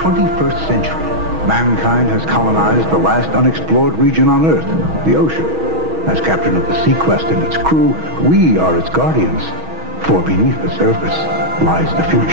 21st century, mankind has colonized the last unexplored region on Earth, the ocean. As captain of the Seaquest and its crew, we are its guardians. For beneath the surface lies the future.